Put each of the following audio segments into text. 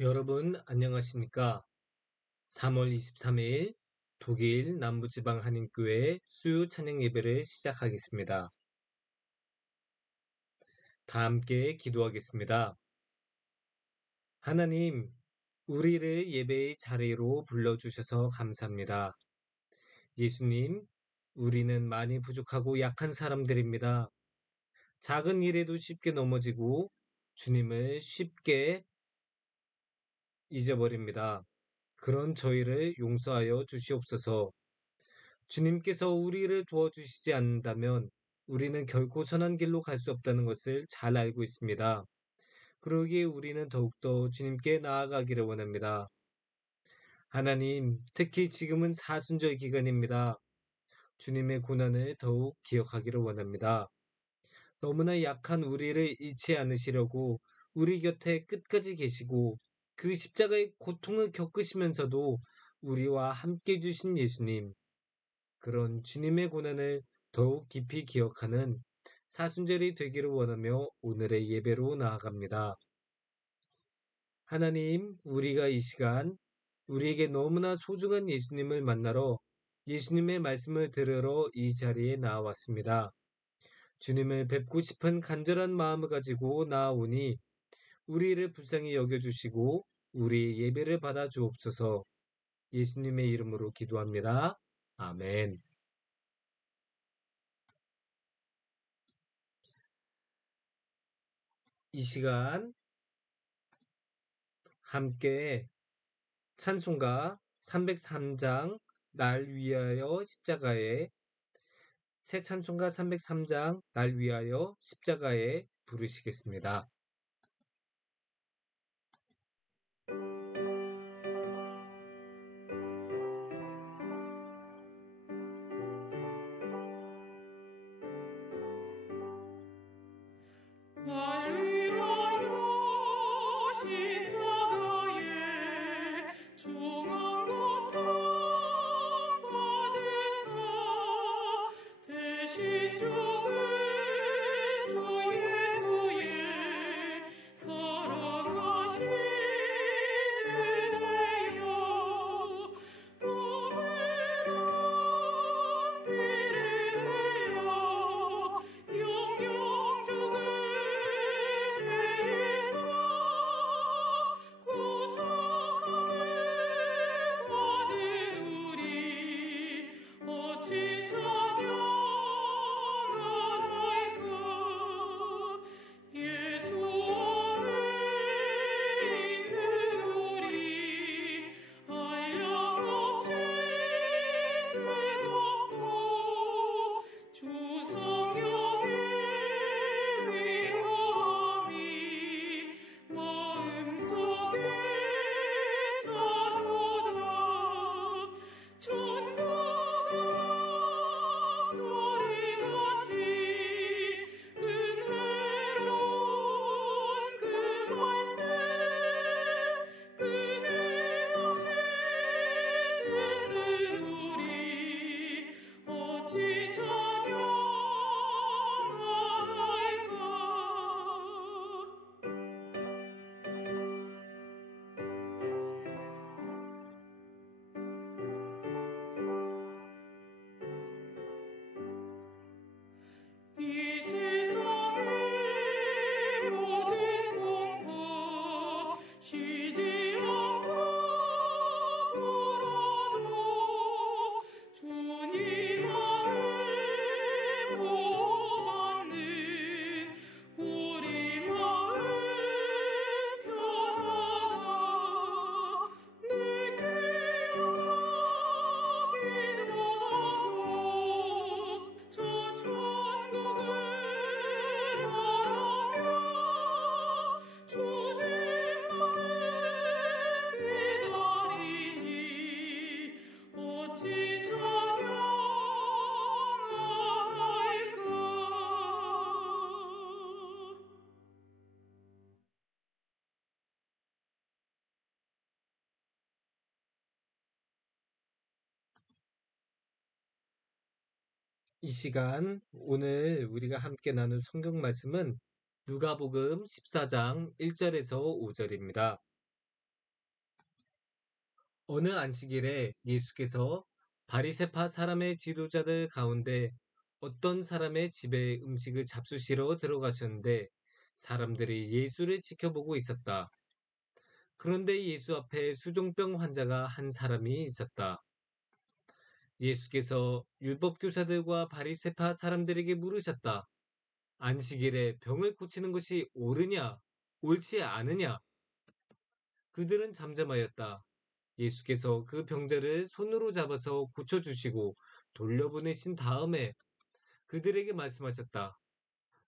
여러분 안녕하십니까? 3월 23일 독일 남부지방 한인교회 수요 찬양 예배를 시작하겠습니다. 다 함께 기도하겠습니다. 하나님, 우리를 예배의 자리로 불러주셔서 감사합니다. 예수님, 우리는 많이 부족하고 약한 사람들입니다. 작은 일에도 쉽게 넘어지고 주님을 쉽게 잊어버립니다. 그런 저희를 용서하여 주시옵소서. 주님께서 우리를 도와주시지 않는다면 우리는 결코 선한 길로 갈 수 없다는 것을 잘 알고 있습니다. 그러기에 우리는 더욱더 주님께 나아가기를 원합니다. 하나님, 특히 지금은 사순절 기간입니다. 주님의 고난을 더욱 기억하기를 원합니다. 너무나 약한 우리를 잃지 않으시려고 우리 곁에 끝까지 계시고 그 십자가의 고통을 겪으시면서도 우리와 함께 해주신 예수님, 그런 주님의 고난을 더욱 깊이 기억하는 사순절이 되기를 원하며 오늘의 예배로 나아갑니다. 하나님, 우리가 이 시간 우리에게 너무나 소중한 예수님을 만나러 예수님의 말씀을 들으러 이 자리에 나왔습니다. 주님을 뵙고 싶은 간절한 마음을 가지고 나아오니 우리를 불쌍히 여겨주시고 우리의 예배를 받아 주옵소서. 예수님의 이름으로 기도합니다. 아멘. 이 시간 함께 찬송가 303장 날 위하여 십자가에, 새 찬송가 303장 날 위하여 십자가에 부르시겠습니다. 날 위하여 십자가에 중한 고통 받으사 대신 죽은 주 예수의 사랑하신 은혜여 보배란 비례하여 영영 죽은 죄에서 구속함을 받은 우리 어찌 찬양하나이까. 예수 안에 있는 우리 한량없이 즐겁고 주 성령의 위로함이 마음속에 차도다. 천국은 소리같이 은혜로운 그 말씀 끊임없이 듣는 우리 어찌 찬양하나이까. 이 세상의 모진 공포 쉬지 않고 불어도 주님 안에 보호받는 우리 마음 편하다. 늘 깨어서 기도하고 저 천국을 바라며 주님만을 기다리니 어찌 찬양하나이까. 이 시간 오늘 우리가 함께 나눌 성경 말씀은 누가복음 14장 1절에서 5절입니다. 어느 안식일에 예수께서 바리새파 사람의 지도자들 가운데 어떤 사람의 집에 음식을 잡수시러 들어가셨는데 사람들이 예수를 지켜보고 있었다. 그런데 예수 앞에 수종병 환자가 한 사람이 있었다. 예수께서 율법교사들과 바리새파 사람들에게 물으셨다. 안식일에 병을 고치는 것이 옳으냐, 옳지 않으냐? 그들은 잠잠하였다. 예수께서 그 병자를 손으로 잡아서 고쳐주시고 돌려보내신 다음에 그들에게 말씀하셨다.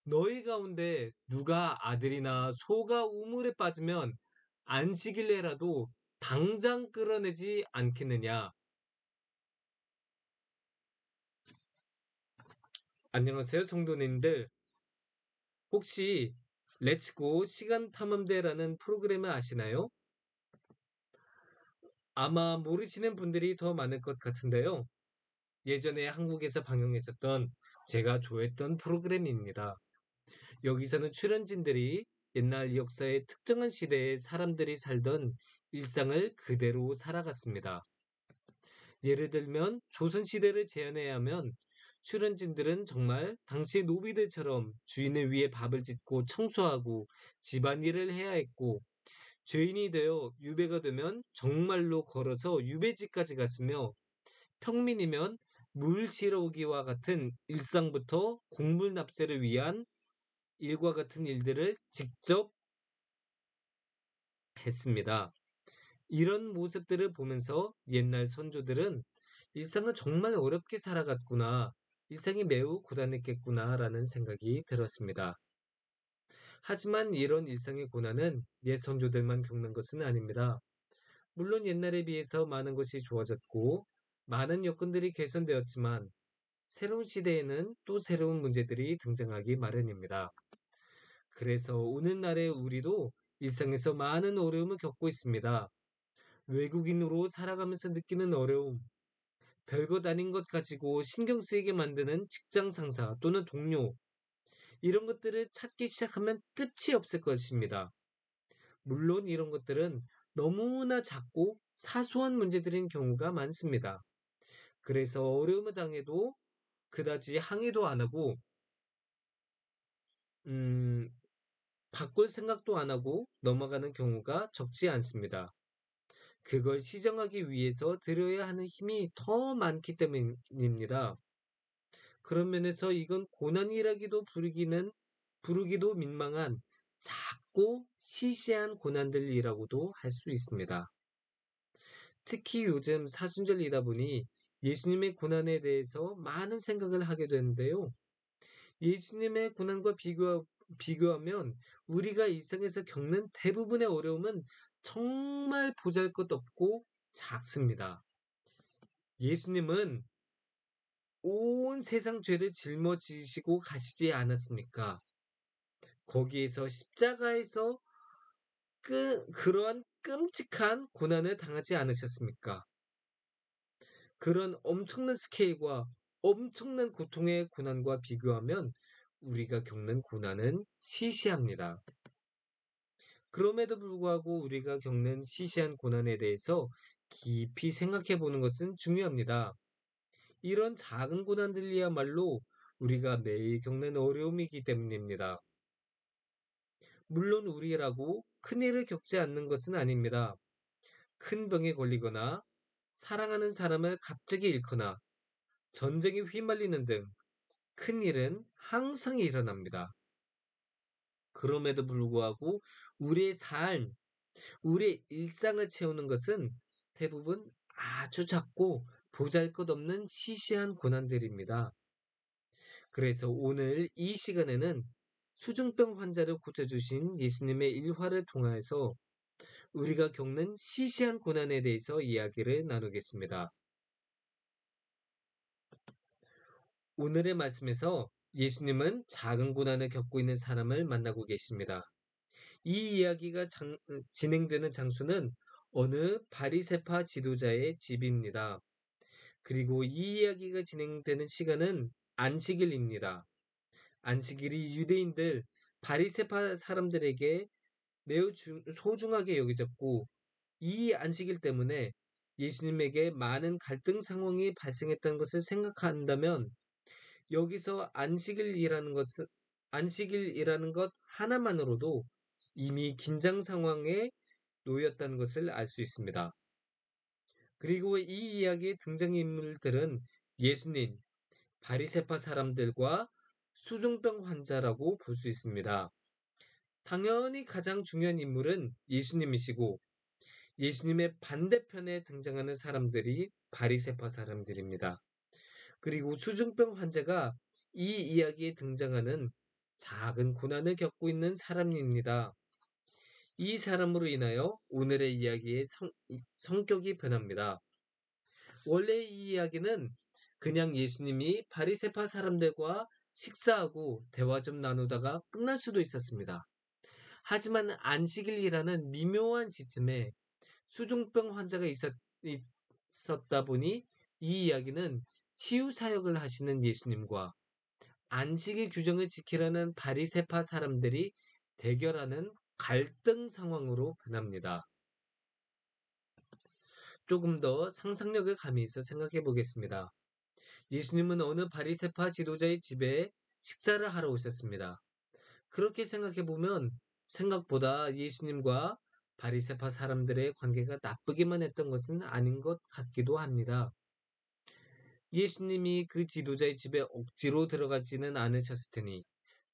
너희 가운데 누가 아들이나 소가 우물에 빠지면 안식일내라도 당장 끌어내지 않겠느냐? 안녕하세요, 성도님들. 혹시 렛츠고 시간 탐험대라는 프로그램을 아시나요? 아마 모르시는 분들이 더 많을 것 같은데요. 예전에 한국에서 방영했었던 제가 좋아했던 프로그램입니다. 여기서는 출연진들이 옛날 역사의 특정한 시대에 사람들이 살던 일상을 그대로 살아갔습니다. 예를 들면 조선시대를 재현해야 하면 출연진들은 정말 당시 노비들처럼 주인을 위해 밥을 짓고 청소하고 집안일을 해야 했고 죄인이 되어 유배가 되면 정말로 걸어서 유배지까지 갔으며 평민이면 물 실어오기와 같은 일상부터 곡물 납세를 위한 일과 같은 일들을 직접 했습니다. 이런 모습들을 보면서 옛날 선조들은 일상을 정말 어렵게 살아갔구나, 일상이 매우 고단했겠구나라는 생각이 들었습니다. 하지만 이런 일상의 고난은 옛 선조들만 겪는 것은 아닙니다. 물론 옛날에 비해서 많은 것이 좋아졌고 많은 여건들이 개선되었지만 새로운 시대에는 또 새로운 문제들이 등장하기 마련입니다. 그래서 오늘날의 우리도 일상에서 많은 어려움을 겪고 있습니다. 외국인으로 살아가면서 느끼는 어려움, 별것 아닌 것 가지고 신경 쓰이게 만드는 직장 상사 또는 동료, 이런 것들을 찾기 시작하면 끝이 없을 것입니다. 물론 이런 것들은 너무나 작고 사소한 문제들인 경우가 많습니다. 그래서 어려움을 당해도 그다지 항의도 안 하고, 음, 바꿀 생각도 안 하고 넘어가는 경우가 적지 않습니다. 그걸 시정하기 위해서 들여야 하는 힘이 더 많기 때문입니다. 그런 면에서 이건 고난이라기도 부르기도 민망한 작고 시시한 고난들이라고도 할 수 있습니다. 특히 요즘 사순절이다 보니 예수님의 고난에 대해서 많은 생각을 하게 되는데요. 예수님의 고난과 비교하면 우리가 일상에서 겪는 대부분의 어려움은 정말 보잘것없고 작습니다. 예수님은 온 세상 죄를 짊어지시고 가시지 않았습니까? 거기에서 십자가에서 그러한 끔찍한 고난을 당하지 않으셨습니까? 그런 엄청난 스케일과 엄청난 고통의 고난과 비교하면 우리가 겪는 고난은 시시합니다. 그럼에도 불구하고 우리가 겪는 시시한 고난에 대해서 깊이 생각해 보는 것은 중요합니다. 이런 작은 고난들이야말로 우리가 매일 겪는 어려움이기 때문입니다. 물론 우리라고 큰일을 겪지 않는 것은 아닙니다. 큰 병에 걸리거나 사랑하는 사람을 갑자기 잃거나 전쟁에 휘말리는 등 큰일은 항상 일어납니다. 그럼에도 불구하고 우리의 삶, 우리의 일상을 채우는 것은 대부분 아주 작고 보잘것없는 시시한 고난들입니다. 그래서 오늘 이 시간에는 수중병 환자를 고쳐주신 예수님의 일화를 통해서 우리가 겪는 시시한 고난에 대해서 이야기를 나누겠습니다. 오늘의 말씀에서 예수님은 작은 고난을 겪고 있는 사람을 만나고 계십니다. 이 이야기가 진행되는 장소는 어느 바리새파 지도자의 집입니다. 그리고 이 이야기가 진행되는 시간은 안식일입니다. 안식일이 유대인들 바리새파 사람들에게 매우 소중하게 여겨졌고 이 안식일 때문에 예수님에게 많은 갈등 상황이 발생했다는 것을 생각한다면 여기서 안식일이라는 것 하나만으로도 이미 긴장 상황에 놓였다는 것을 알 수 있습니다. 그리고 이 이야기의 등장인물들은 예수님, 바리새파 사람들과 수중병 환자라고 볼 수 있습니다. 당연히 가장 중요한 인물은 예수님이시고 예수님의 반대편에 등장하는 사람들이 바리새파 사람들입니다. 그리고 수중병 환자가 이 이야기에 등장하는 작은 고난을 겪고 있는 사람입니다. 이 사람으로 인하여 오늘의 이야기의 성격이 변합니다. 원래 이 이야기는 그냥 예수님이 바리새파 사람들과 식사하고 대화 좀 나누다가 끝날 수도 있었습니다. 하지만 안식일이라는 미묘한 시점에 수중병 환자가 있었다 보니 이 이야기는 치유 사역을 하시는 예수님과 안식일 규정을 지키려는 바리새파 사람들이 대결하는 갈등 상황으로 변합니다. 조금 더 상상력을 가미해서 생각해 보겠습니다. 예수님은 어느 바리새파 지도자의 집에 식사를 하러 오셨습니다. 그렇게 생각해 보면 생각보다 예수님과 바리새파 사람들의 관계가 나쁘기만 했던 것은 아닌 것 같기도 합니다. 예수님이 그 지도자의 집에 억지로 들어가지는 않으셨을 테니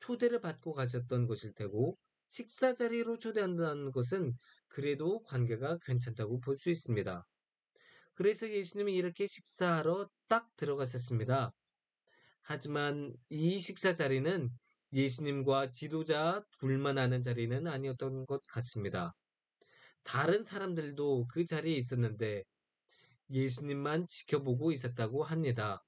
초대를 받고 가셨던 것일 테고 식사 자리로 초대한다는 것은 그래도 관계가 괜찮다고 볼 수 있습니다. 그래서 예수님이 이렇게 식사하러 딱 들어가셨습니다. 하지만 이 식사 자리는 예수님과 지도자 둘만 아는 자리는 아니었던 것 같습니다. 다른 사람들도 그 자리에 있었는데 예수님만 지켜보고 있었다고 합니다.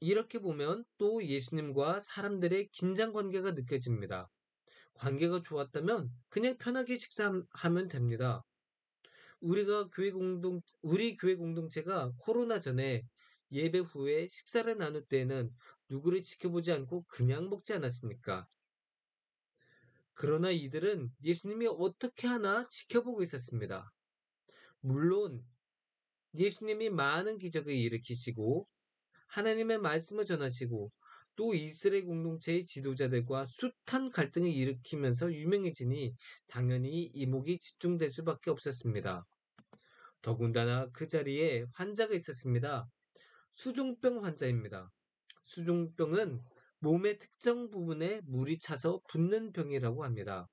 이렇게 보면 또 예수님과 사람들의 긴장 관계가 느껴집니다. 관계가 좋았다면 그냥 편하게 식사하면 됩니다. 우리 교회 공동체가 코로나 전에 예배 후에 식사를 나눌 때에는 누구를 지켜보지 않고 그냥 먹지 않았습니까? 그러나 이들은 예수님이 어떻게 하나 지켜보고 있었습니다. 물론 예수님이 많은 기적을 일으키시고 하나님의 말씀을 전하시고 또 이스라엘 공동체의 지도자들과 숱한 갈등을 일으키면서 유명해지니 당연히 이목이 집중될 수밖에 없었습니다. 더군다나 그 자리에 환자가 있었습니다. 수중병 환자입니다. 수중병은 몸의 특정 부분에 물이 차서 붓는 병이라고 합니다.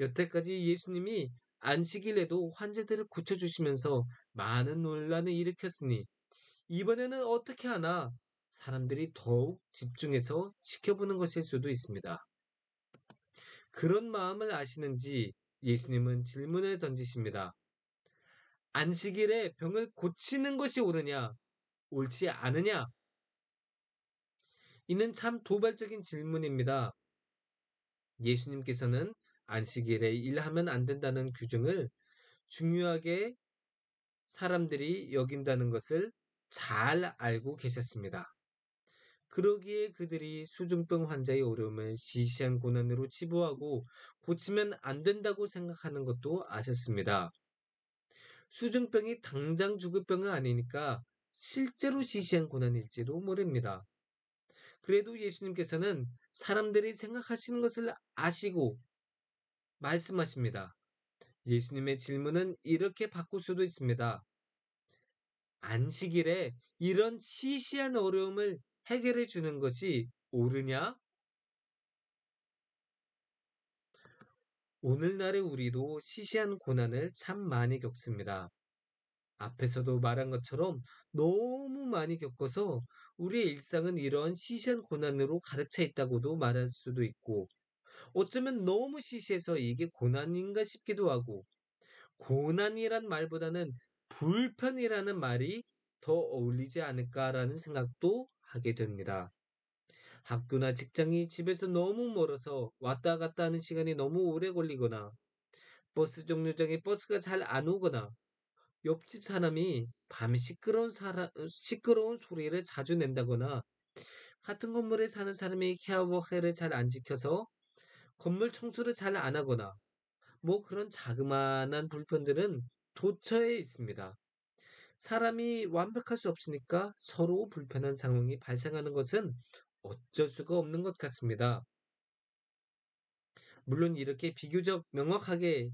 여태까지 예수님이 안식일에도 환자들을 고쳐주시면서 많은 논란을 일으켰으니 이번에는 어떻게 하나 사람들이 더욱 집중해서 지켜보는 것일 수도 있습니다. 그런 마음을 아시는지 예수님은 질문을 던지십니다. 안식일에 병을 고치는 것이 옳으냐, 옳지 않으냐? 이는 참 도발적인 질문입니다. 예수님께서는 안식일에 일하면 안 된다는 규정을 중요하게 사람들이 여긴다는 것을 잘 알고 계셨습니다. 그러기에 그들이 수중병 환자의 어려움을 시시한 고난으로 치부하고 고치면 안 된다고 생각하는 것도 아셨습니다. 수중병이 당장 죽을 병은 아니니까 실제로 시시한 고난일지도 모릅니다. 그래도 예수님께서는 사람들이 생각하시는 것을 아시고 말씀하십니다. 예수님의 질문은 이렇게 바꿀 수도 있습니다. 안식일에 이런 시시한 어려움을 해결해 주는 것이 옳으냐? 오늘날의 우리도 시시한 고난을 참 많이 겪습니다. 앞에서도 말한 것처럼 너무 많이 겪어서 우리의 일상은 이러한 시시한 고난으로 가득 차 있다고도 말할 수도 있고, 어쩌면 너무 시시해서 이게 고난인가 싶기도 하고, 고난이란 말보다는 불편이라는 말이 더 어울리지 않을까라는 생각도 하게 됩니다. 학교나 직장이 집에서 너무 멀어서 왔다 갔다 하는 시간이 너무 오래 걸리거나, 버스 정류장에 버스가 잘 안 오거나, 옆집 사람이 밤에 시끄러운 소리를 자주 낸다거나, 같은 건물에 사는 사람이 케어워크를 잘 안 지켜서 건물 청소를 잘 안 하거나 뭐 그런 자그마한 불편들은 도처에 있습니다. 사람이 완벽할 수 없으니까 서로 불편한 상황이 발생하는 것은 어쩔 수가 없는 것 같습니다. 물론 이렇게 비교적 명확하게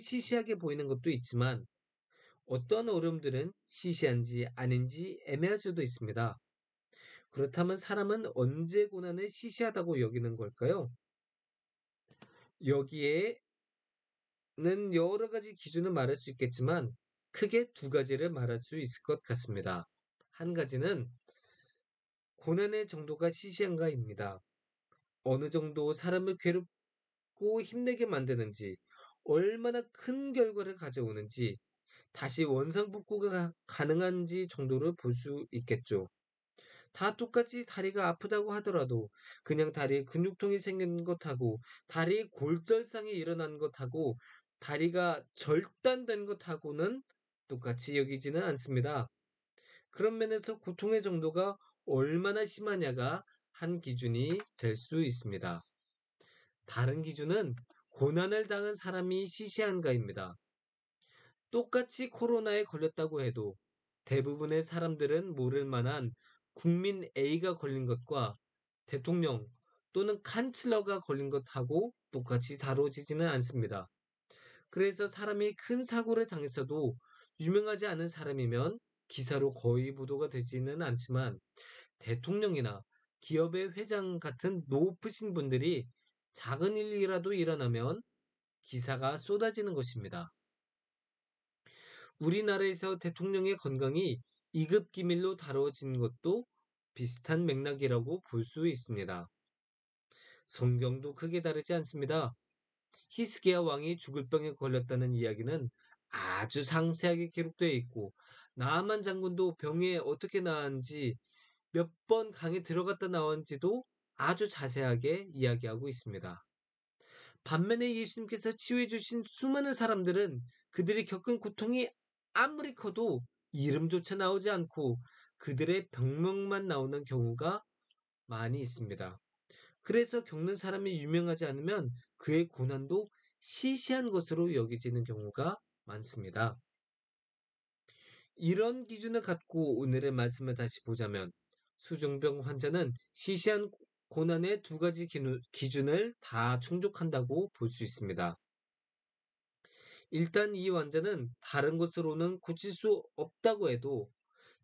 시시하게 보이는 것도 있지만 어떤 어려움들은 시시한지 아닌지 애매할 수도 있습니다. 그렇다면 사람은 언제 고난을 시시하다고 여기는 걸까요? 여기에는 여러 가지 기준을 말할 수 있겠지만 크게 두 가지를 말할 수 있을 것 같습니다. 한 가지는 고난의 정도가 시시한가입니다. 어느 정도 사람을 괴롭고 힘내게 만드는지, 얼마나 큰 결과를 가져오는지, 다시 원상복구가 가능한지 정도를 볼 수 있겠죠. 다 똑같이 다리가 아프다고 하더라도 그냥 다리에 근육통이 생긴 것하고 다리에 골절상이 일어난 것하고 다리가 절단된 것하고는 똑같이 여기지는 않습니다. 그런 면에서 고통의 정도가 얼마나 심하냐가 한 기준이 될 수 있습니다. 다른 기준은 고난을 당한 사람이 시시한가입니다. 똑같이 코로나에 걸렸다고 해도 대부분의 사람들은 모를 만한 국민 A가 걸린 것과 대통령 또는 칸슬러가 걸린 것하고 똑같이 다뤄지지는 않습니다. 그래서 사람이 큰 사고를 당했어도 유명하지 않은 사람이면 기사로 거의 보도가 되지는 않지만 대통령이나 기업의 회장 같은 높으신 분들이 작은 일이라도 일어나면 기사가 쏟아지는 것입니다. 우리나라에서 대통령의 건강이 2급 기밀로 다뤄진 것도 비슷한 맥락이라고 볼 수 있습니다. 성경도 크게 다르지 않습니다. 히스기야 왕이 죽을 병에 걸렸다는 이야기는 아주 상세하게 기록되어 있고 나아만 장군도 병에 어떻게 나았는지 몇 번 강에 들어갔다 나왔는지도 아주 자세하게 이야기하고 있습니다. 반면에 예수님께서 치유해 주신 수많은 사람들은 그들이 겪은 고통이 아무리 커도 이름조차 나오지 않고 그들의 병명만 나오는 경우가 많이 있습니다. 그래서 겪는 사람이 유명하지 않으면 그의 고난도 시시한 것으로 여겨지는 경우가 많습니다. 이런 기준을 갖고 오늘의 말씀을 다시 보자면 수중병 환자는 시시한 고난의 두 가지 기준을 다 충족한다고 볼 수 있습니다. 일단 이 환자는 다른 것으로는 고칠 수 없다고 해도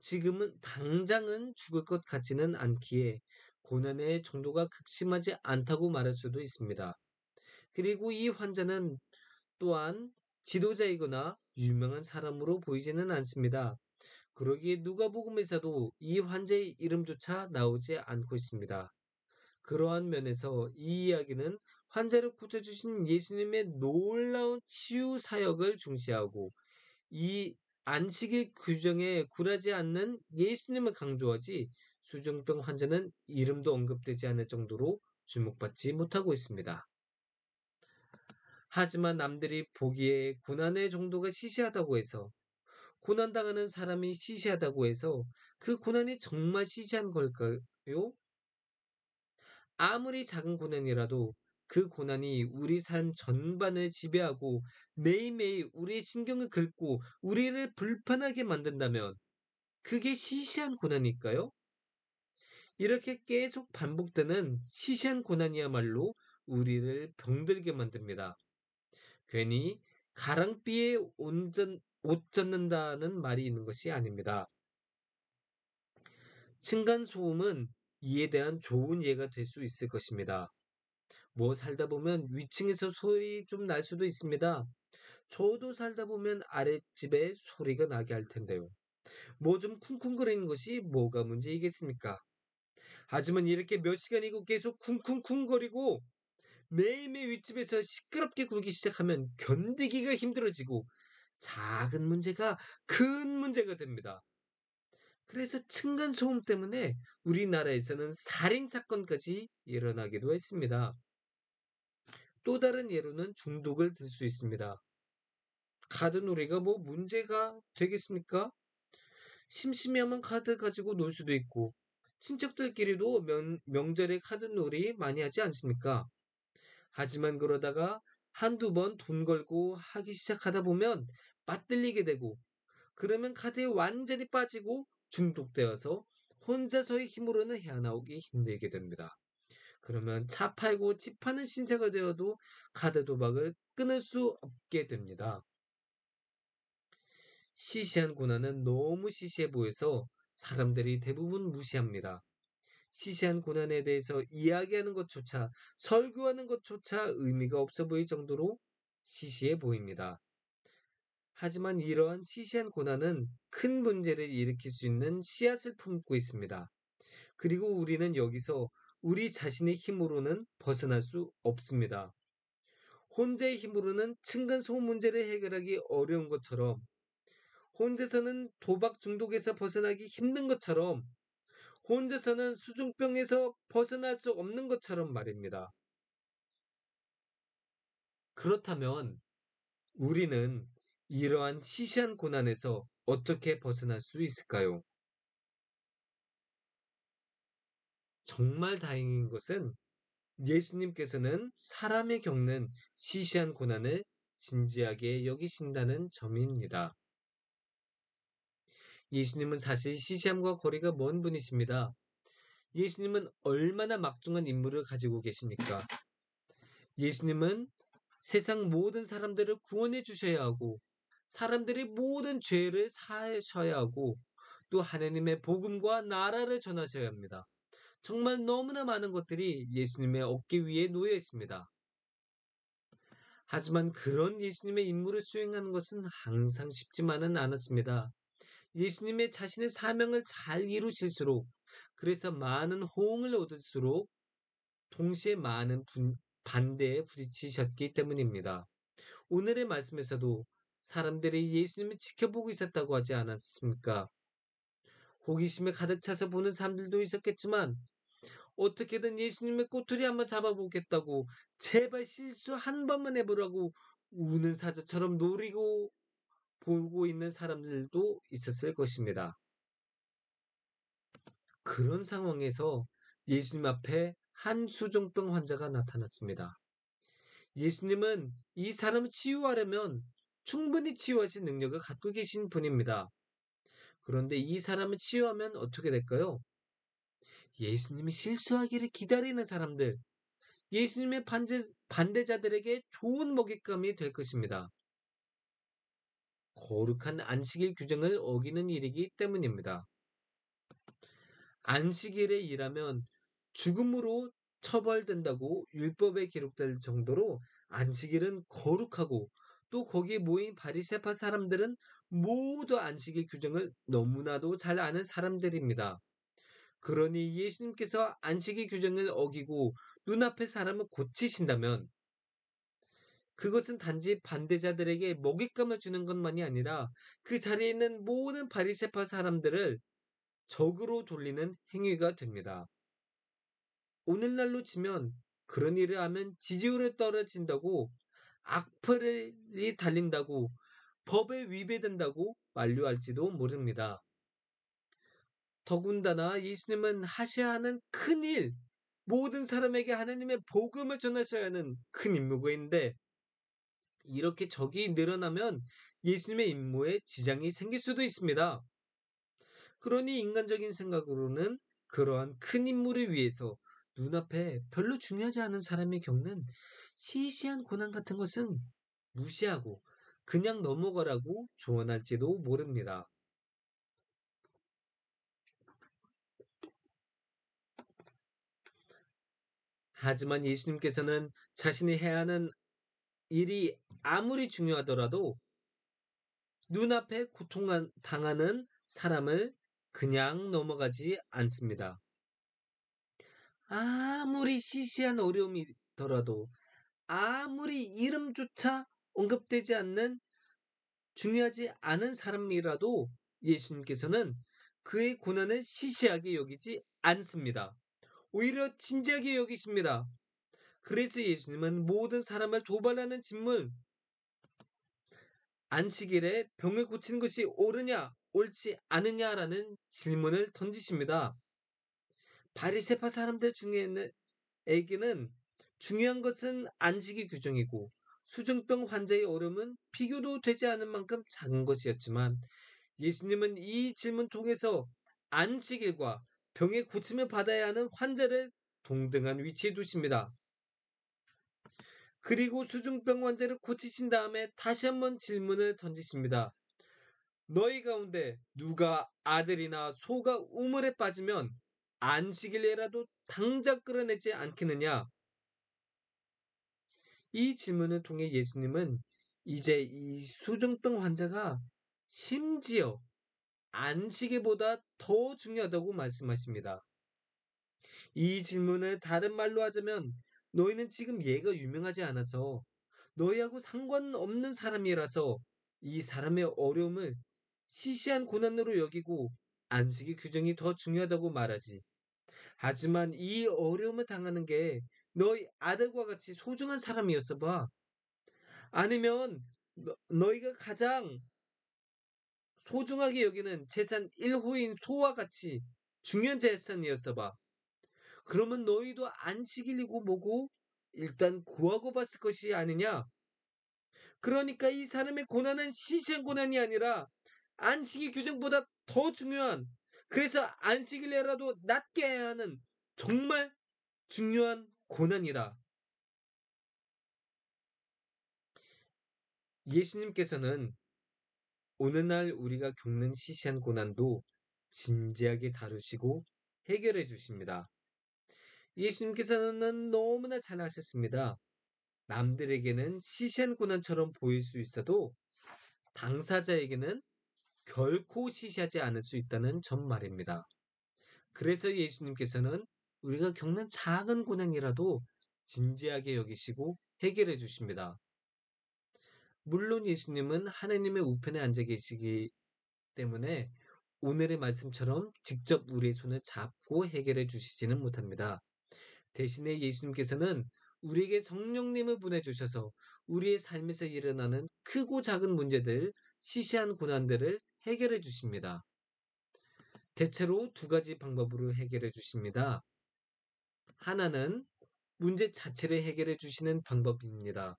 지금은 당장은 죽을 것 같지는 않기에 고난의 정도가 극심하지 않다고 말할 수도 있습니다. 그리고 이 환자는 또한 지도자이거나 유명한 사람으로 보이지는 않습니다. 그러기에 누가복음에서도 이 환자의 이름조차 나오지 않고 있습니다. 그러한 면에서 이 이야기는 환자를 고쳐주신 예수님의 놀라운 치유 사역을 중시하고 이 안식일 규정에 굴하지 않는 예수님을 강조하지 수중병 환자는 이름도 언급되지 않을 정도로 주목받지 못하고 있습니다. 하지만 남들이 보기에 고난의 정도가 시시하다고 해서 고난당하는 사람이 시시하다고 해서 그 고난이 정말 시시한 걸까요? 아무리 작은 고난이라도 그 고난이 우리 삶 전반을 지배하고 매일매일 우리의 신경을 긁고 우리를 불편하게 만든다면 그게 시시한 고난일까요? 이렇게 계속 반복되는 시시한 고난이야말로 우리를 병들게 만듭니다. 괜히 가랑비에 옷 젖는다는 말이 있는 것이 아닙니다. 층간소음은 이에 대한 좋은 예가 될 수 있을 것입니다. 뭐 살다 보면 위층에서 소리 좀 날 수도 있습니다. 저도 살다 보면 아랫집에 소리가 나게 할 텐데요. 뭐 좀 쿵쿵거리는 것이 뭐가 문제이겠습니까? 하지만 이렇게 몇 시간이고 계속 쿵쿵쿵거리고 매일매일 윗집에서 시끄럽게 굴기 시작하면 견디기가 힘들어지고 작은 문제가 큰 문제가 됩니다. 그래서 층간소음 때문에 우리나라에서는 살인사건까지 일어나기도 했습니다. 또 다른 예로는 중독을 들 수 있습니다. 카드놀이가 뭐 문제가 되겠습니까? 심심해하면 카드 가지고 놀 수도 있고 친척들끼리도 명절에 카드놀이 많이 하지 않습니까? 하지만 그러다가 한두 번 돈 걸고 하기 시작하다 보면 빠뜨리게 되고 그러면 카드에 완전히 빠지고 중독되어서 혼자서의 힘으로는 헤어나오기 힘들게 됩니다. 그러면 차 팔고 집 파는 신세가 되어도 카드 도박을 끊을 수 없게 됩니다. 시시한 고난은 너무 시시해 보여서 사람들이 대부분 무시합니다. 시시한 고난에 대해서 이야기하는 것조차, 설교하는 것조차 의미가 없어 보일 정도로 시시해 보입니다. 하지만 이러한 시시한 고난은 큰 문제를 일으킬 수 있는 씨앗을 품고 있습니다. 그리고 우리는 여기서 우리 자신의 힘으로는 벗어날 수 없습니다. 혼자의 힘으로는 층간소음 문제를 해결하기 어려운 것처럼, 혼자서는 도박 중독에서 벗어나기 힘든 것처럼, 혼자서는 수중병에서 벗어날 수 없는 것처럼 말입니다. 그렇다면 우리는 이러한 시시한 고난에서 어떻게 벗어날 수 있을까요? 정말 다행인 것은 예수님께서는 사람이 겪는 시시한 고난을 진지하게 여기신다는 점입니다. 예수님은 사실 시시함과 거리가 먼 분이십니다. 예수님은 얼마나 막중한 임무를 가지고 계십니까? 예수님은 세상 모든 사람들을 구원해 주셔야 하고, 사람들이 모든 죄를 사하셔야 하고, 또 하나님의 복음과 나라를 전하셔야 합니다. 정말 너무나 많은 것들이 예수님의 어깨 위에 놓여 있습니다. 하지만 그런 예수님의 임무를 수행하는 것은 항상 쉽지만은 않았습니다. 예수님의 자신의 사명을 잘 이루실수록, 그래서 많은 호응을 얻을수록 동시에 많은 반대에 부딪히셨기 때문입니다. 오늘의 말씀에서도 사람들이 예수님을 지켜보고 있었다고 하지 않았습니까? 호기심에 가득 차서 보는 사람들도 있었겠지만 어떻게든 예수님의 꼬투리 한번 잡아보겠다고 제발 실수 한 번만 해보라고 우는 사자처럼 노리고 보고 있는 사람들도 있었을 것입니다. 그런 상황에서 예수님 앞에 한 수종병 환자가 나타났습니다. 예수님은 이 사람을 치유하려면 충분히 치유하실 능력을 갖고 계신 분입니다. 그런데 이 사람을 치유하면 어떻게 될까요? 예수님이 실수하기를 기다리는 사람들, 예수님의 반대자들에게 좋은 먹잇감이 될 것입니다. 거룩한 안식일 규정을 어기는 일이기 때문입니다. 안식일에 일하면 죽음으로 처벌된다고 율법에 기록될 정도로 안식일은 거룩하고 또 거기에 모인 바리새파 사람들은 모두 안식일 규정을 너무나도 잘 아는 사람들입니다. 그러니 예수님께서 안식일 규정을 어기고 눈앞의 사람을 고치신다면 그것은 단지 반대자들에게 먹잇감을 주는 것만이 아니라 그 자리에 있는 모든 바리새파 사람들을 적으로 돌리는 행위가 됩니다. 오늘날로 치면 그런 일을 하면 지지율이 떨어진다고 악플이 달린다고 법에 위배된다고 만류할지도 모릅니다. 더군다나 예수님은 하셔야 하는 큰 일, 모든 사람에게 하나님의 복음을 전하셔야 하는 큰 임무가 있는데 이렇게 적이 늘어나면 예수님의 임무에 지장이 생길 수도 있습니다. 그러니 인간적인 생각으로는 그러한 큰 임무를 위해서 눈앞에 별로 중요하지 않은 사람이 겪는 시시한 고난 같은 것은 무시하고 그냥 넘어가라고 조언할지도 모릅니다. 하지만 예수님께서는 자신이 해야 하는 일이 아무리 중요하더라도 눈앞에 고통당하는 사람을 그냥 넘어가지 않습니다. 아무리 시시한 어려움이더라도 아무리 이름조차 언급되지 않는 중요하지 않은 사람이라도 예수님께서는 그의 고난을 시시하게 여기지 않습니다. 오히려 진지하게 여기십니다. 그래서 예수님은 모든 사람을 도발하는 질문, 안식일에 병을 고치는 것이 옳으냐, 옳지 않으냐라는 질문을 던지십니다. 바리새파 사람들 중에는 중요한 것은 안식의 규정이고 수증병 환자의 어려움은 비교도 되지 않을 만큼 작은 것이었지만 예수님은 이 질문 통해서 안식일과 병의 고침을 받아야 하는 환자를 동등한 위치에 두십니다. 그리고 수중병 환자를 고치신 다음에 다시 한번 질문을 던지십니다. 너희 가운데 누가 아들이나 소가 우물에 빠지면 안식일에라도 당장 끌어내지 않겠느냐? 이 질문을 통해 예수님은 이제 이 수중병 환자가 심지어 안식일보다 더 중요하다고 말씀하십니다. 이 질문을 다른 말로 하자면 너희는 지금 얘가 유명하지 않아서 너희하고 상관없는 사람이라서 이 사람의 어려움을 시시한 고난으로 여기고 안식의 규정이 더 중요하다고 말하지. 하지만 이 어려움을 당하는 게 너희 아들과 같이 소중한 사람이었어 봐. 아니면 너희가 가장 소중하게 여기는 재산 1호인 소와 같이 중요한 재산이었어 봐. 그러면 너희도 안식일이고 뭐고 일단 구하고 봤을 것이 아니냐? 그러니까 이 사람의 고난은 시시한 고난이 아니라 안식의 규정보다 더 중요한, 그래서 안식일에라도 낫게 해야 하는 정말 중요한 고난이다. 예수님께서는 오늘날 우리가 겪는 시시한 고난도 진지하게 다루시고 해결해 주십니다. 예수님께서는 너무나 잘 아셨습니다. 남들에게는 시시한 고난처럼 보일 수 있어도 당사자에게는 결코 시시하지 않을 수 있다는 점 말입니다. 그래서 예수님께서는 우리가 겪는 작은 고난이라도 진지하게 여기시고 해결해 주십니다. 물론 예수님은 하나님의 우편에 앉아 계시기 때문에 오늘의 말씀처럼 직접 우리의 손을 잡고 해결해 주시지는 못합니다. 대신에 예수님께서는 우리에게 성령님을 보내주셔서 우리의 삶에서 일어나는 크고 작은 문제들, 시시한 고난들을 해결해 주십니다. 대체로 두 가지 방법으로 해결해 주십니다. 하나는 문제 자체를 해결해 주시는 방법입니다.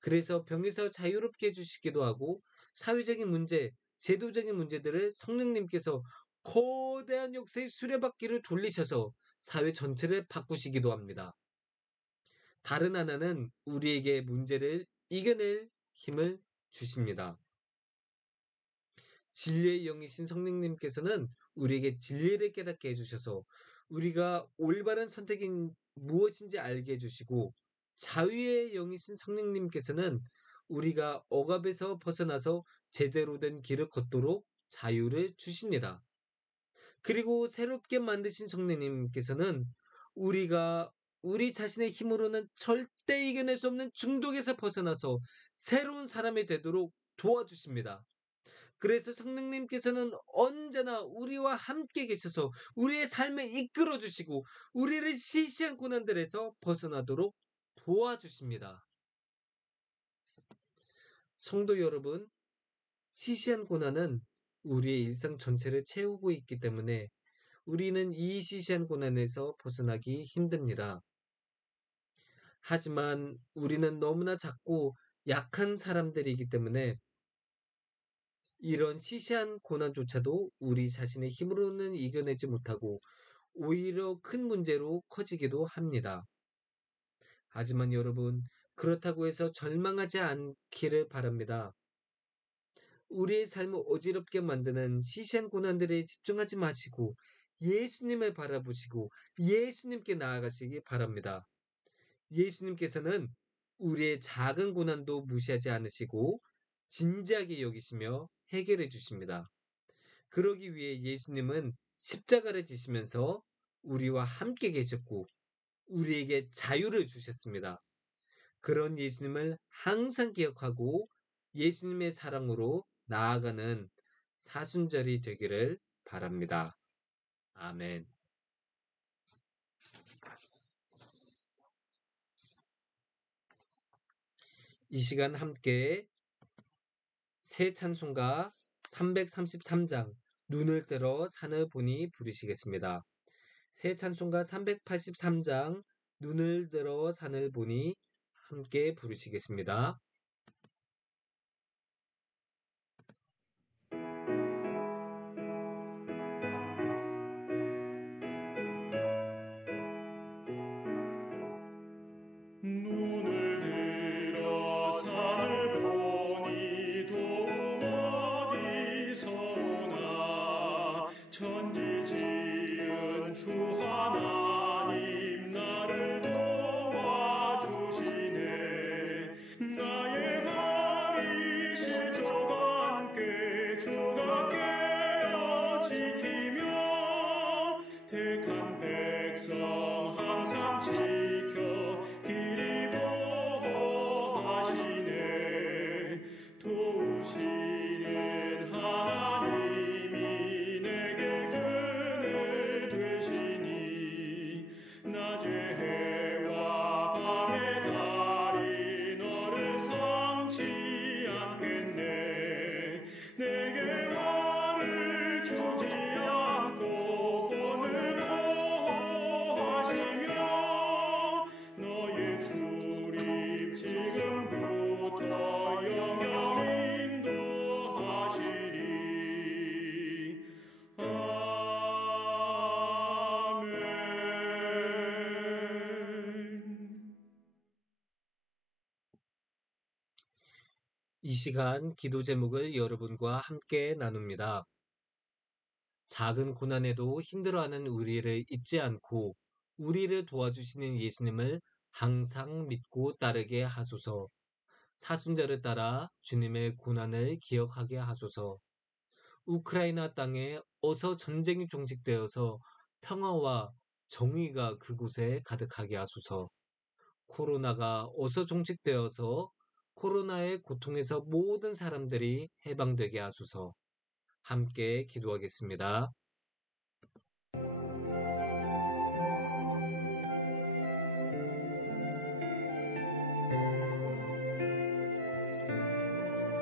그래서 병에서 자유롭게 해주시기도 하고 사회적인 문제, 제도적인 문제들을 성령님께서 거대한 역사의 수레바퀴를 돌리셔서 사회 전체를 바꾸시기도 합니다. 다른 하나는 우리에게 문제를 이겨낼 힘을 주십니다. 진리의 영이신 성령님께서는 우리에게 진리를 깨닫게 해주셔서 우리가 올바른 선택이 무엇인지 알게 해주시고 자유의 영이신 성령님께서는 우리가 억압에서 벗어나서 제대로 된 길을 걷도록 자유를 주십니다. 그리고 새롭게 만드신 성령님께서는 우리가 우리 자신의 힘으로는 절대 이겨낼 수 없는 중독에서 벗어나서 새로운 사람이 되도록 도와주십니다. 그래서 성령님께서는 언제나 우리와 함께 계셔서 우리의 삶을 이끌어 주시고 우리를 시시한 고난들에서 벗어나도록 도와주십니다. 성도 여러분, 시시한 고난은 우리의 일상 전체를 채우고 있기 때문에 우리는 이 시시한 고난에서 벗어나기 힘듭니다. 하지만 우리는 너무나 작고 약한 사람들이기 때문에 이런 시시한 고난조차도 우리 자신의 힘으로는 이겨내지 못하고 오히려 큰 문제로 커지기도 합니다. 하지만 여러분, 그렇다고 해서 절망하지 않기를 바랍니다. 우리의 삶을 어지럽게 만드는 시시한 고난들에 집중하지 마시고 예수님을 바라보시고 예수님께 나아가시기 바랍니다. 예수님께서는 우리의 작은 고난도 무시하지 않으시고 진지하게 여기시며 해결해 주십니다. 그러기 위해 예수님은 십자가를 지시면서 우리와 함께 계셨고 우리에게 자유를 주셨습니다. 그런 예수님을 항상 기억하고 예수님의 사랑으로 나아가는 사순절이 되기를 바랍니다. 아멘. 이 시간 함께 새 찬송가 333장 눈을 들어 산을 보니 부르시겠습니다. 새 찬송가 383장 눈을 들어 산을 보니 함께 부르시겠습니다. 눈을 들어 산을 보니 도움 어디서 오나 천지 지은 주 하나님 나를 도와주시네 나의 발이 실족 않게 주가 깨어 지키며 택한 백성 항상 지켜 길이 보호하시네 도우시는 하나님이 내게 그늘 되시니 낮의 해와 밤의 달이 너를 삼지 않겠네 내게 화를 주지 않고 혼을 보호하시며 너의 출입 지금부터 영영 인도하시리 아멘. 이 시간 기도 제목을 여러분과 함께 나눕니다. 작은 고난에도 힘들어하는 우리를 잊지 않고 우리를 도와주시는 예수님을 항상 믿고 따르게 하소서. 사순절을 따라 주님의 고난을 기억하게 하소서. 우크라이나 땅에 어서 전쟁이 종식되어서 평화와 정의가 그곳에 가득하게 하소서. 코로나가 어서 종식되어서 코로나의 고통에서 모든 사람들이 해방되게 하소서. 함께 기도하겠습니다.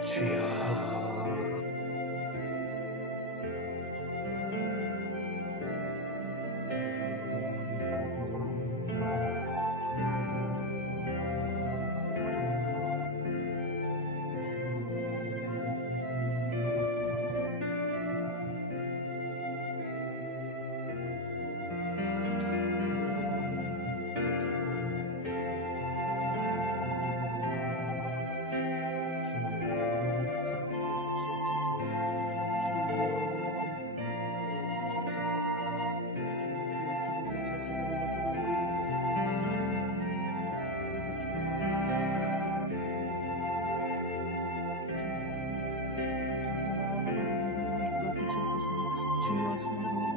주여, 주여 성령님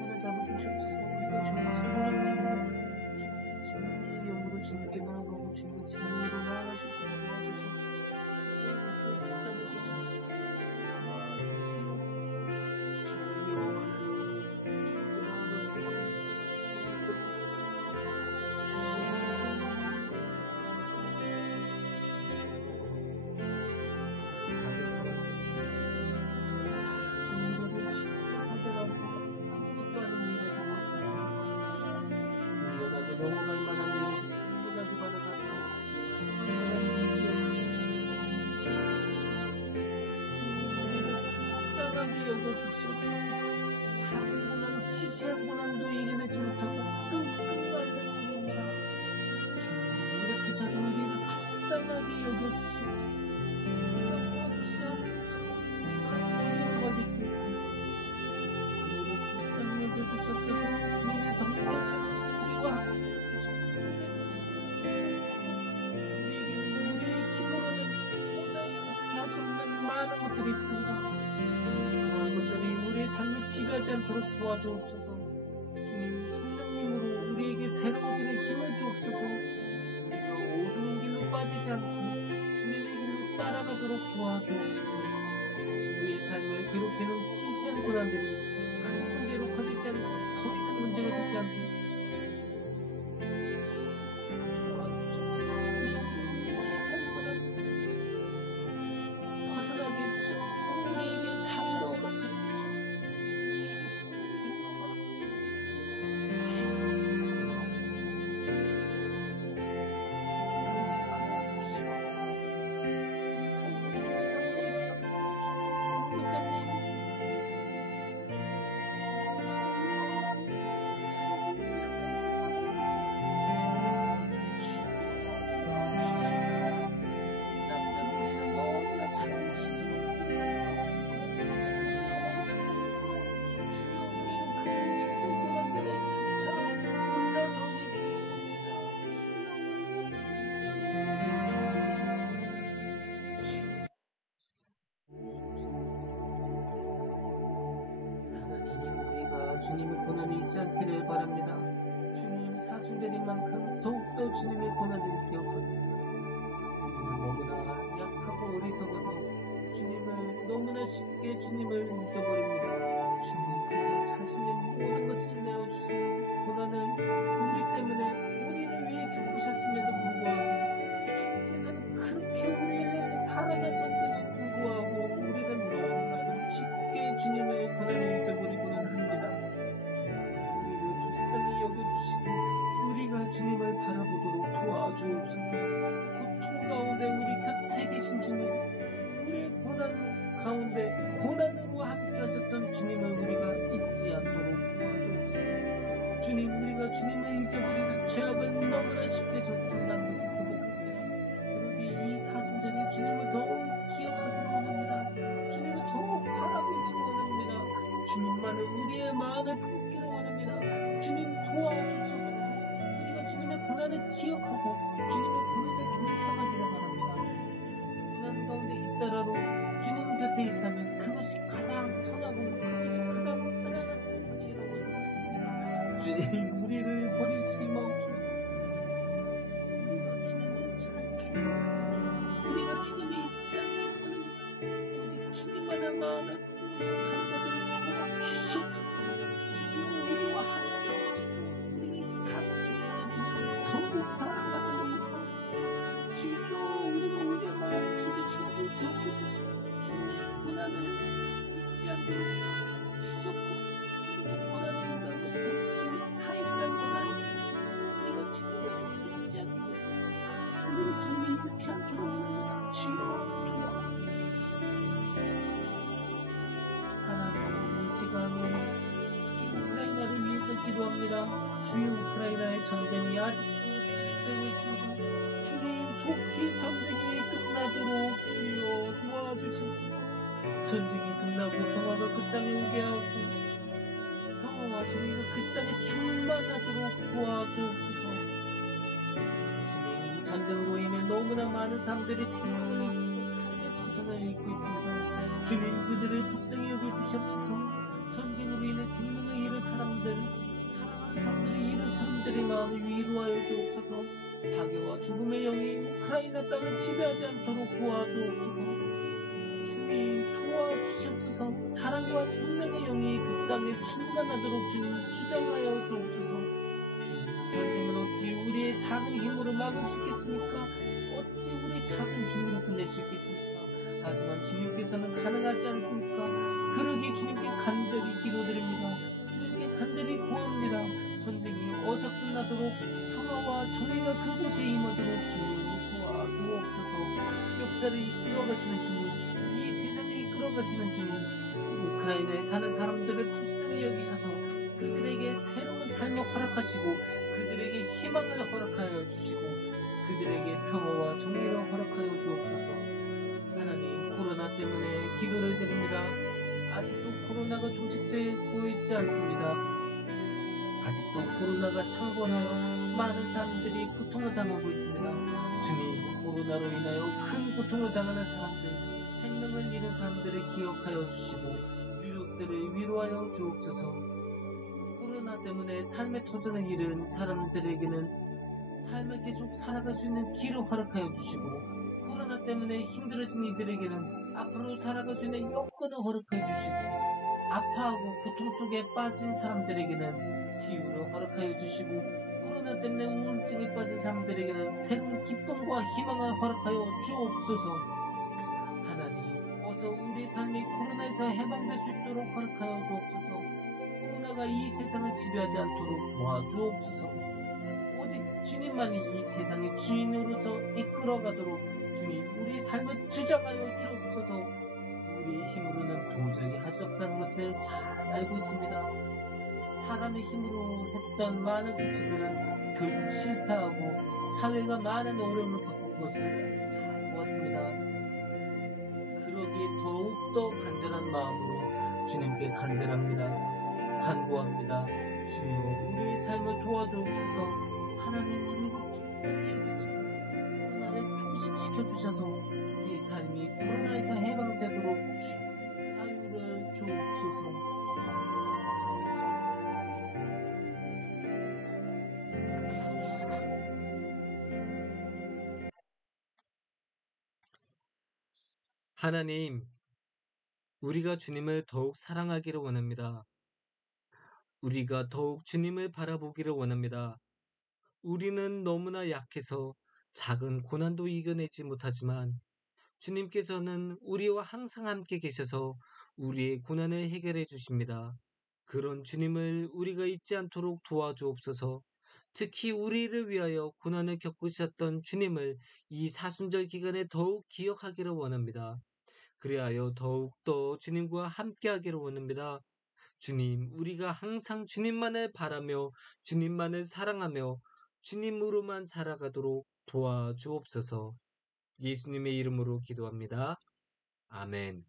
우리가 잡아주셔서 우리가 주님 성령님으로 주님의 진리의 영으로 주님께 나아가고 주님의 진리로 나아갈 수 있게 도와주셔서 주님의 붙잡아주셔서 넘어갈 만한 일이 일어나게 받아가지고 불쌍하게 여겨주시옵소서. 작은 고난, 시시한 고난도 이겨내지 못하고 끙끙 앓는 우리입니다. 주님 이렇게 작은 우리를 불쌍하게 여겨주시옵소서. 주님께서 도와주시 않으시면 우리가 어디로 가겠습니까? 우리를 불쌍히 여겨주셨소서. 주님의 성령 우리와 함께 우리의 힘으로는 도저히 어떻게 할 수 없는 많은 것들이 있습니다. 그런 것들이 우리의 삶을 지배하지 않도록 도와주옵소서. 주님 성령님으로 우리에게 새로워지는 힘을 주옵소서. 우리가 어두운 길로 빠지지 않고 주님의 길로 따라가도록 도와주옵소서. 우리의 삶을 괴롭히는 시시한 고난들이 큰 문제로 커지지 않고 더 이상 문제가 되지 않도록 벗어나게 해주시고 우리에게 잘 주님의 고난이 있지 않기를 바랍니다. 주님 사순절인 만큼 더욱더 주님의 고난을 기억합니다. 우리는 너무나 약하고 어리석어서 주님을 너무나 쉽게 주님을 잊어버립니다. 주님께서 자신의 모든 것을 내어주시는 고난을 우리 때문에 우리를 위해 겪으셨음에도 불구하고 주님께서는 그렇게 우리를 사랑하셨음에도 불구하고 우리는 너무나도 쉽게 주님의 고난을 잊어버리고는 합니다. 우리를 불쌍히 여겨주시고 우리가 주님을 바라보도록 도와주옵소서. 고통 가운데 우리 곁에 계신 주님, 우리의 고난 가운데 고난으로 함께 하셨던 주님을 우리가 잊지 않도록 도와주옵소서. 주님, 우리가 주님을 잊어버리는 죄악을 너무나 쉽게 저지른다는 것을 고백합니다. 그러기 이 사순절에 주님을 더욱 기억하기를 원합니다. 주님을 더욱 바라보기를 원합니다. 주님만을 우리의 마음에 품기를 원합니다. 주님 도와주시옵소서. 우리가 주님의 고난을 기억하고 주님의 고난에 동참하기를 바랍니다. 고난 가운데 있더라도 주님 곁에 있다면 그것이 가장 선하고 그것이 가장 편안한 세상이라고 생각합니다. 주님 우리를 버리지 마옵소서. 우리가 주님을 잊지 않기를 원합니다. 우리가 주님을 잊지 않기를 원합니다. 오직 주님만의 마음에 품는 삶을 도와주시옵소서. 주님 우리와 함께 하옵소서. 우리 사랑하는 주님을 더욱 사랑하도록 하옵소서. 주여 우리가 우리의 마음속에 주님을 적어주시고 주님의 고난을 잊지 않도록 주시옵소서. 주님의 고난을 인한 것은 주님의 타인이란 고난이 우리가 주님을 잊지 않기를 우리가 주님을 잊지 않기를 원합니다. 주여 도와주시옵소서. 하나님 이 시간에 우크라이나를 위해서 기도합니다. 주요 우크라이나의 전쟁이 아직도 지속되고 있습니다. 주님 속히 전쟁이 끝나도록 주여 도와주시옵소서. 전쟁이 끝나고 평화가 그 땅에 오게 하고 평화와 정의가 그 땅에 충만하도록 도와주옵소서. 주님 전쟁으로 인해 너무나 많은 사람들이 생명을 잃고 삶의 터전을 잃고 있습니다. 주님 그들을 불쌍히 여겨주시옵소서. 전쟁으로 인해 생명을 잃은 사람들, 사랑하는 사람들이 잃은 사람들의 마음을 위로하여 주옵소서. 파괴와 죽음의 영이 우크라이나 땅을 지배하지 않도록 도와주옵소서. 주님 도와주시옵소서. 사랑과 생명의 영이 그 땅에 충만하도록 주님 주장하여 주옵소서. 주님 전쟁을 어찌 우리의 작은 힘으로 막을 수 있겠습니까? 어찌 우리의 작은 힘으로 끝낼 수 있겠습니까? 하지만 주님께서는 가능하지 않습니까? 그러기에 주님께 간절히 기도드립니다. 주님께 간절히 구합니다. 전쟁이 어서 끝나도록 평화와 정의가 그곳에 임하도록 주님 도와주옵소서. 역사를 이끌어가시는 주님, 이 세상을 이끌어가시는 주님, 우크라이나에 사는 사람들을 불쌍히 여기셔서 그들에게 새로운 삶을 허락하시고 그들에게 희망을 허락하여 주시고 그들에게 평화와 정의를 허락하여 주옵소서. 하나님 코로나 때문에 기도를 드립니다. 아직도 코로나가 종식되고 있지 않습니다. 아직도 코로나가 창궐하여 많은 사람들이 고통을 당하고 있습니다. 주님, 코로나로 인하여 큰 고통을 당하는 사람들, 생명을 잃은 사람들을 기억하여 주시고 유족들을 위로하여 주옵소서. 코로나 때문에 삶의 터전을 잃은 사람들에게는 삶을 계속 살아갈 수 있는 길을 허락하여 주시고 코로나 때문에 힘들어진 이들에게는 앞으로 살아갈 수 있는 여건을 허락해 주시고 아파하고 고통 속에 빠진 사람들에게는 치유를 허락하여 주시고 코로나 때문에 우울증에 빠진 사람들에게는 새로운 기쁨과 희망을 허락하여 주옵소서. 하나님 어서 우리의 삶이 코로나에서 해방될 수 있도록 허락하여 주옵소서. 코로나가 이 세상을 지배하지 않도록 도와주옵소서. 오직 주님만이 이 세상의 주인으로서 이끌어가도록 주님 우리의 삶을 주장하여 주옵소서. 우리의 힘으로는 도저히 할 수 없다는 것을 잘 알고 있습니다. 사람의 힘으로 했던 많은 조치들은 결국 실패하고 사회가 많은 어려움을 겪은 것을 잘 보았습니다. 그러기에 더욱더 간절한 마음으로 주님께 간절합니다. 간구합니다. 주여 우리의 삶을 도와주옵소서. 하나님 우리를 불쌍히 여기시고 코로나를 통식시켜 주셔서 우리의 삶이 코로나에서 해방되도록 자유를 주옵소서. 하나님, 우리가 주님을 더욱 사랑하기를 원합니다. 우리가 더욱 주님을 바라보기를 원합니다. 우리는 너무나 약해서 작은 고난도 이겨내지 못하지만 주님께서는 우리와 항상 함께 계셔서 우리의 고난을 해결해 주십니다. 그런 주님을 우리가 잊지 않도록 도와주옵소서. 특히 우리를 위하여 고난을 겪으셨던 주님을 이 사순절 기간에 더욱 기억하기를 원합니다. 그리하여 더욱더 주님과 함께하기를 원합니다. 주님, 우리가 항상 주님만을 바라며 주님만을 사랑하며 주님으로만 살아가도록 도와주옵소서. 예수님의 이름으로 기도합니다. 아멘.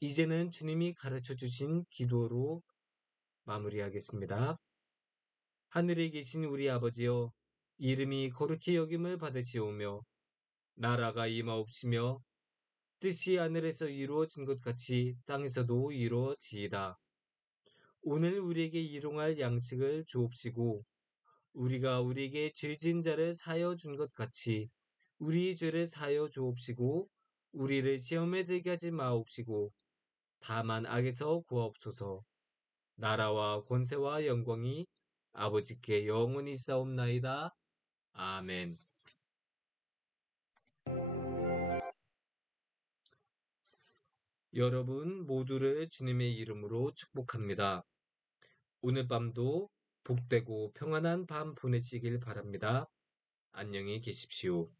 이제는 주님이 가르쳐 주신 기도로 마무리하겠습니다. 하늘에 계신 우리 아버지여, 이름이 거룩히 여김을 받으시오며 나라가 임하옵시며 뜻이 하늘에서 이루어진 것 같이 땅에서도 이루어지이다. 오늘 우리에게 일용할 양식을 주옵시고 우리가 우리에게 죄 지은 자를 사하여 준 것 같이 우리 죄를 사하여 주옵시고 우리를 시험에 들게 하지 마옵시고 다만 악에서 구하옵소서. 나라와 권세와 영광이 아버지께 영원히 있사옵나이다. 아멘. 여러분 모두를 주님의 이름으로 축복합니다. 오늘 밤도 복되고 평안한 밤 보내시길 바랍니다. 안녕히 계십시오.